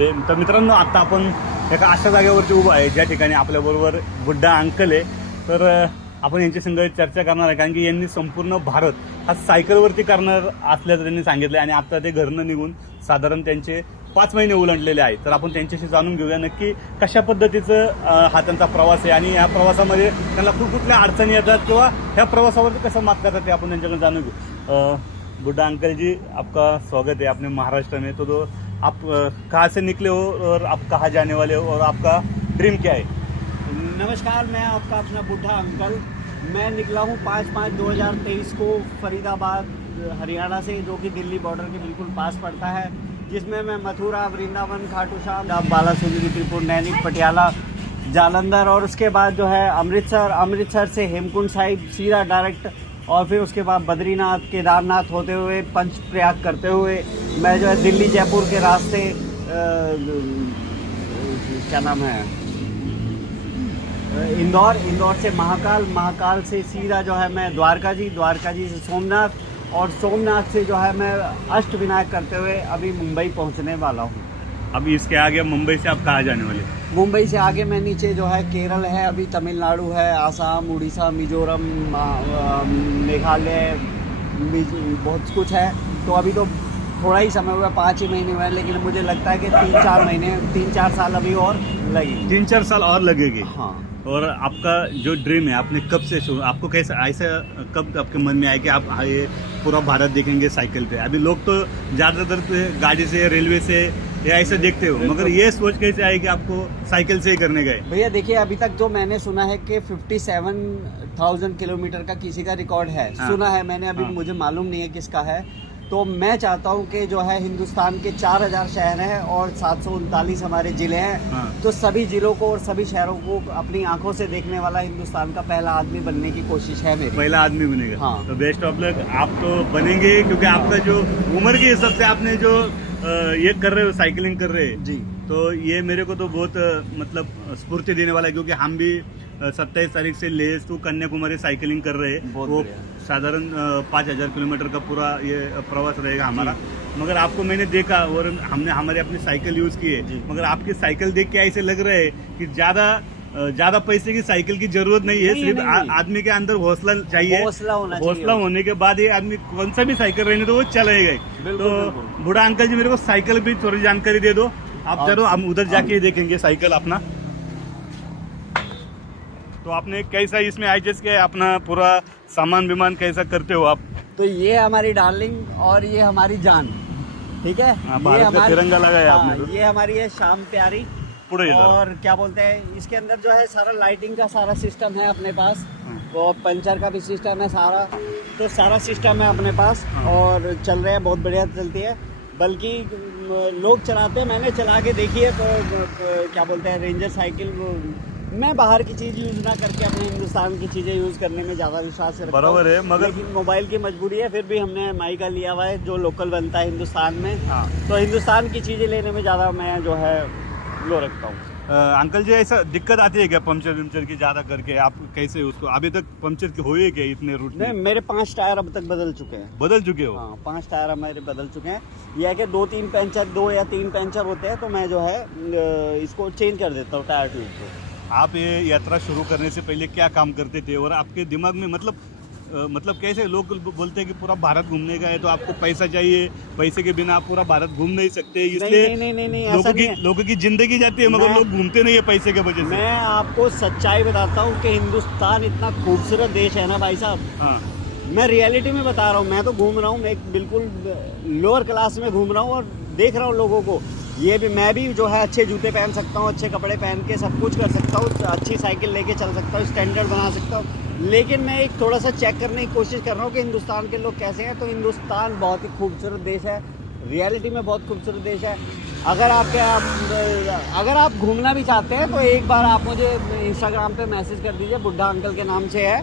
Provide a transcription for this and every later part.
तर मित्रांनो, आता आपण एका अशा जागेवरती उभा आहे ज्या ठिकाणी आपल्याबरोबर बुड्ढा अंकल आहे. तर आपण यांच्या संग चर्चा करणार आहे, कारण की यांनी संपूर्ण भारत हा सायकलवरती करणार असल्याचं त्यांनी सांगितलं आणि आता ते घरनं निघून साधारण त्यांचे 5 महिने ओलांडलेले आहेत. तर आपण त्यांच्याशी जाणून घेऊया नक्की कशा पद्धतीचं हा त्यांचा प्रवास आहे आणि या प्रवासामध्ये त्यांना कुठल्या अडचणी येतात किंवा ह्या प्रवासावरती कसं मात करतात ते आपण त्यांच्याकडे जाणून घेऊ. बुड्ढा अंकल जी, आपका स्वागत है अपने महाराष्ट्र में. तो आप कहाँ से निकले हो और आप कहाँ जाने वाले हो और आपका ड्रीम क्या है? नमस्कार, मैं आपका अपना बुड्ढा अंकल. मैं निकला हूँ 5/5/2023 को फरीदाबाद हरियाणा से, जो कि दिल्ली बॉर्डर के बिल्कुल पास पड़ता है, जिसमें मैं मथुरा, वृंदावन, खाटू श्याम, बालासुंदरी, त्रिपुर, नैनिक, पटियाला, जालंधर और उसके बाद जो है अमृतसर से हेमकुंड साहिब सीधा डायरेक्ट, और फिर उसके बाद बद्रीनाथ, केदारनाथ होते हुए पंचप्रयाग करते हुए मैं जो है दिल्ली जयपुर के रास्ते क्या नाम है, इंदौर से महाकाल से सीधा जो है मैं द्वारका जी से सोमनाथ, और सोमनाथ से जो है मैं अष्टविनायक करते हुए अभी मुंबई पहुंचने वाला हूं. अब इसके आगे मुंबई से आप कहाँ जाने वाले? मुंबई से आगे मैं नीचे जो है केरल है, अभी तमिलनाडु है, आसाम, उड़ीसा, मिजोरम, मेघालय, बहुत कुछ है. तो अभी तो थोड़ा ही समय हुआ, 5 ही महीने हुए हैं, लेकिन मुझे लगता है कि 3-4 साल अभी और लगेंगे. 3-4 साल और लगेगी. हाँ. और आपका जो ड्रीम है, आपने कब से शुरू, आपको कैसे ऐसा कब आपके मन में आया कि आप ये पूरा भारत देखेंगे साइकिल पे? अभी लोग तो ज़्यादातर गाड़ी से, रेलवे से या ऐसे देखते हो, मगर ये सोच कैसे आई कि आपको साइकिल से ही करने गए? भैया देखिए, अभी तक जो मैंने सुना है कि 57,000 किलोमीटर का किसी का रिकॉर्ड है. हाँ. सुना है मैंने, अभी मुझे मालूम नहीं है किसका है. तो मैं चाहता हूं कि जो है हिंदुस्तान के 4,000 शहर हैं और 739 हमारे ज़िले हैं. हाँ. तो सभी ज़िलों को और सभी शहरों को अपनी आंखों से देखने वाला हिंदुस्तान का पहला आदमी बनने की कोशिश है मेरी. पहला आदमी बनेगा. हाँ. तो बेस्ट ऑफ लक, आप तो बनेंगे, क्योंकि आपका जो उम्र के हिसाब से आपने जो ये कर रहे हो, साइकिलिंग कर रहे हैं जी, तो ये मेरे को तो बहुत मतलब स्फूर्ति देने वाला है, क्योंकि हम भी 27 तारीख से लेह टू कन्याकुमारी साइकिलिंग कर रहे हैं. वो साधारण 5,000 किलोमीटर का पूरा ये प्रवास रहेगा हमारा. मगर आपको मैंने देखा और हमने हमारे अपनी साइकिल यूज की है, मगर आपकी साइकिल देख के ऐसे लग रहा है कि ज्यादा पैसे की साइकिल की जरूरत नहीं है. सिर्फ आदमी के अंदर हौसला चाहिए. हौसला होने के बाद ये आदमी कौन सा भी साइकिल रहने तो वो चलेगा. तो बूढ़ा अंकल जी, मेरे को साइकिल भी थोड़ी जानकारी दे दो आप. चलो हम उधर जाके देखेंगे साइकिल अपना. तो आपने कैसा इसमें एडजस्ट किया है, अपना पूरा सामान विमान कैसा करते हो आप? तो ये हमारी डार्लिंग और ये हमारी जान, ठीक है. भारत का तिरंगा लगाया आपने तो. ये हमारी है शाम प्यारी. पूरे और क्या बोलते हैं, इसके अंदर जो है सारा लाइटिंग का सारा सिस्टम है अपने पास, वो पंचर का भी सिस्टम है सारा. तो सारा सिस्टम है अपने पास और चल रहे हैं, बहुत बढ़िया चलती है. बल्कि लोग चलाते हैं, मैंने चला के देखी है. तो क्या बोलते हैं, रेंजर साइकिल. मैं बाहर की चीज़ यूज़ ना करके अपने हिंदुस्तान की चीज़ें यूज़ करने में ज़्यादा विश्वास रखता हूं. बराबर है, मगर लेकिन मोबाइल की मजबूरी है, फिर भी हमने एमआई का लिया हुआ है जो लोकल बनता है हिंदुस्तान में. हाँ. तो हिंदुस्तान की चीज़ें लेने में ज़्यादा मैं जो है लो रखता हूँ. अंकल जी, ऐसा दिक्कत आती है क्या पंचर की ज्यादा करके? आप कैसे उसको, अभी तक पंचर हुए क्या इतने रूट में? नहीं, मेरे 5 टायर अब तक बदल चुके हैं. बदल चुके हो? हाँ, 5 टायर मेरे बदल चुके हैं. यह है कि 2 या 3 पंचर होते हैं, तो मैं जो है इसको चेंज कर देता हूँ टायर ट्यूब को. आप ये यात्रा शुरू करने से पहले क्या काम करते थे और आपके दिमाग में मतलब कैसे लोग बोलते हैं कि पूरा भारत घूमने का है तो आपको पैसा चाहिए, पैसे के बिना आप पूरा भारत घूम नहीं सकते, इसलिए नहीं, लोगों की जिंदगी जाती है, मगर लोग घूमते नहीं है पैसे के वजह से. मैं आपको सच्चाई बताता हूँ कि हिंदुस्तान इतना खूबसूरत देश है ना भाई साहब. हाँ. मैं रियलिटी में बता रहा हूँ. मैं तो घूम रहा हूँ, मैं बिल्कुल लोअर क्लास में घूम रहा हूँ और देख रहा हूँ लोगों को. मैं भी जो है अच्छे जूते पहन सकता हूँ, अच्छे कपड़े पहन के सब कुछ कर सकता हूँ, अच्छी साइकिल लेके चल सकता हूँ, स्टैंडर्ड बना सकता हूँ. लेकिन मैं एक थोड़ा सा चेक करने की कोशिश कर रहा हूँ कि हिंदुस्तान के लोग कैसे हैं. तो हिंदुस्तान बहुत ही खूबसूरत देश है, रियलिटी में बहुत खूबसूरत देश है. अगर आप घूमना भी चाहते हैं तो एक बार आप मुझे इंस्टाग्राम पे मैसेज कर दीजिए, बुड्ढा अंकल के नाम से है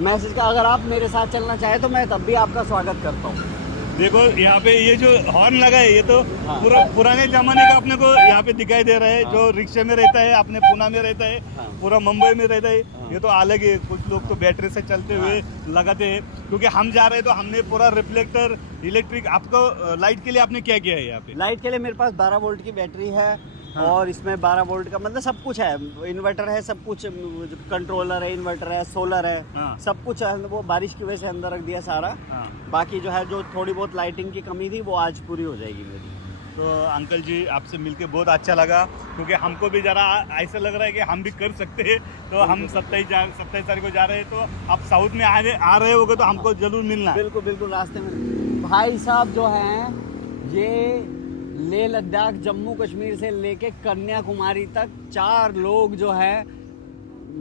मैसेज का. अगर आप मेरे साथ चलना चाहें तो मैं तब भी आपका स्वागत करता हूँ. देखो यहाँ पे ये जो हॉर्न लगा है, ये तो हाँ. पूरा पुराने जमाने का अपने को यहाँ पे दिखाई दे रहा है. हाँ. जो रिक्शे में रहता है, अपने पुणे में रहता है, हाँ. पूरा मुंबई में रहता है, हाँ। ये तो अलग है। कुछ लोग तो बैटरी से चलते हुए लगाते हैं, क्योंकि हम जा रहे हैं तो हमने पूरा रिफ्लेक्टर इलेक्ट्रिक। आपको लाइट के लिए आपने क्या किया है यहाँ पे? लाइट के लिए मेरे पास 12 वोल्ट की बैटरी है। हाँ। और इसमें 12 वोल्ट का मतलब सब कुछ है, इन्वर्टर है, सब कुछ, कंट्रोलर है, इन्वर्टर है, सोलर है, हाँ। सब कुछ है। वो बारिश की वजह से अंदर रख दिया सारा। हाँ। बाकी जो है, जो थोड़ी बहुत लाइटिंग की कमी थी वो आज पूरी हो जाएगी मेरी। तो अंकल जी आपसे मिलके बहुत अच्छा लगा, क्योंकि हमको भी जरा ऐसा लग रहा है कि हम भी कर सकते हैं। तो हम 27 तारीख को जा रहे हैं, तो आप साउथ में आ रहे होगे तो हमको जरूर मिलना। बिल्कुल बिल्कुल, रास्ते में भाई साहब जो हैं, ये लेह लद्दाख जम्मू कश्मीर से लेके कन्याकुमारी तक 4 लोग जो है,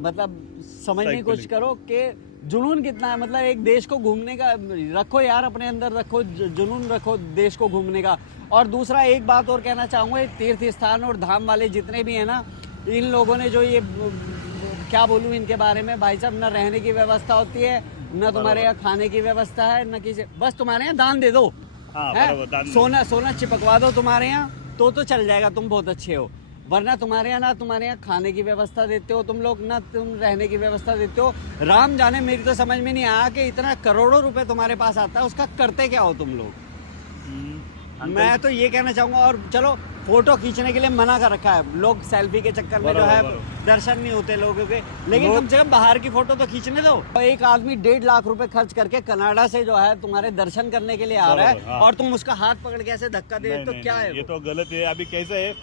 मतलब समझने की कोशिश करो कि जुनून कितना है। मतलब एक देश को घूमने का रखो यार, अपने अंदर रखो, जुनून रखो देश को घूमने का। और दूसरा एक बात और कहना चाहूँगा, तीर्थ स्थान और धाम वाले जितने भी हैं ना, इन लोगों ने जो ये क्या बोलूँ इनके बारे में भाई साहब, न रहने की व्यवस्था होती है, न तुम्हारे यहाँ खाने की व्यवस्था है, न किसी, बस तुम्हारे यहाँ दान दे दो। हाँ, है? बराबर, दान दे। सोना चिपकवा दो तुम्हारे यहाँ, तो चल जाएगा, तुम बहुत अच्छे हो। वरना तुम्हारे यहाँ ना, तुम्हारे यहाँ खाने की व्यवस्था देते हो तुम लोग, ना तुम रहने की व्यवस्था देते हो। राम जाने, मेरी तो समझ में नहीं आया कि इतना करोड़ों रुपए तुम्हारे पास आता है, उसका करते क्या हो तुम लोग। मैं तो ये कहना चाहूंगा। और चलो, फोटो खींचने के लिए मना कर रखा है, लोग सेल्फी के चक्कर में जो है दर्शन नहीं होते लोगों के, लेकिन कम से कम बाहर की फोटो तो खींचने दो। एक आदमी 1.5 लाख रुपए खर्च करके कनाडा से जो है तुम्हारे दर्शन करने के लिए आ रहा है, और तुम उसका हाथ पकड़ के ऐसे धक्का दे, तो क्या है? ये तो गलत है। अभी कैसा है,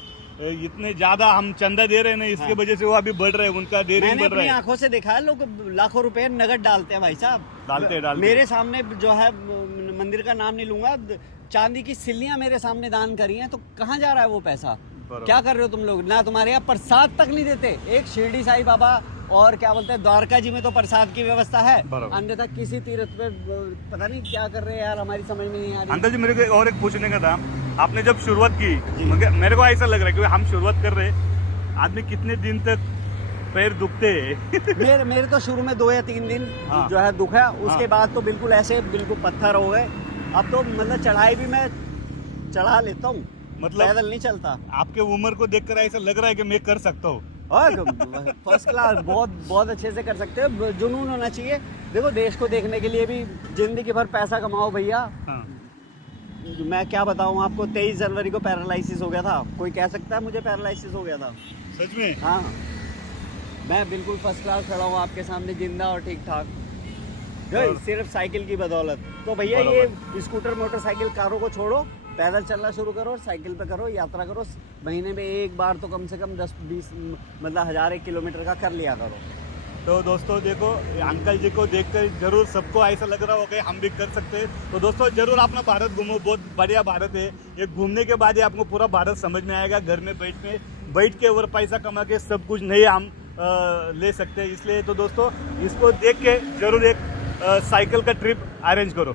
इतने ज्यादा हम चंदा दे रहे हैं ना, इसके वजह से वो अभी बढ़ रहे हैं, उनका डेयरिंग मैंने बढ़ रहा अपनी है। आंखों से देखा है, लोग लाखों रुपए नगद डालते हैं भाई साहब। डालते। मेरे सामने जो है, मंदिर का नाम नहीं लूंगा, चांदी की सिल्लियां मेरे सामने दान करी हैं, तो कहाँ जा रहा है वो पैसा? क्या कर रहे हो तुम लोग? ना तुम्हारे यहाँ प्रसाद तक नहीं देते। एक शिरडी साईं बाबा और क्या बोलते हैं द्वारका जी में तो प्रसाद की व्यवस्था है, अन्यथा किसी तीर्थ पे पता नहीं क्या कर रहे हैं यार, हमारी समझ में नहीं आ रही। अंकल जी, मेरे को और एक पूछने का था, आपने जब शुरुआत की, मेरे को ऐसा लग रहा है कि हम शुरुआत कर रहे हैं, आदमी कितने दिन तक पैर दुखते हैं? मेरे तो शुरू में 2 या 3 दिन जो है दुखा, उसके बाद तो बिल्कुल ऐसे बिल्कुल पत्थर हो गए। अब तो मतलब चढ़ाई भी मैं चढ़ा लेता हूँ, मतलब पैदल नहीं चलता। आपके उम्र को देखकर ऐसा लग रहा है कि मैं कर सकता हूँ। और फर्स्ट क्लास, बहुत अच्छे से कर सकते हो। जुनून होना चाहिए। देखो, देश को देखने के लिए भी जिंदगी भर पैसा कमाओ भैया। हाँ। मैं क्या बताऊँ आपको, 23 जनवरी को पैरालिसिस हो गया था। कोई कह सकता है मुझे पैरालिसिस हो गया था? सच में? हाँ, मैं बिल्कुल फर्स्ट क्लास खड़ा हूँ आपके सामने, जिंदा और ठीक ठाक, सिर्फ साइकिल की बदौलत। तो भैया, ये स्कूटर, मोटरसाइकिल, कारों को छोड़ो, पैदल चलना शुरू करो, साइकिल पे करो, यात्रा करो। महीने में एक बार तो कम से कम 10-20 मतलब 1000 किलोमीटर का कर लिया करो। तो दोस्तों देखो, अंकल जी को देखकर जरूर सबको ऐसा लग रहा होगा हम भी कर सकते हैं। तो दोस्तों जरूर अपना भारत घूमो, बहुत बढ़िया भारत है। ये घूमने के बाद ही आपको पूरा भारत समझ में आएगा। घर में बैठ के और पैसा कमा के सब कुछ नहीं हम ले सकते। इसलिए तो दोस्तों, इसको देख के जरूर एक साइकिल का ट्रिप अरेंज करो।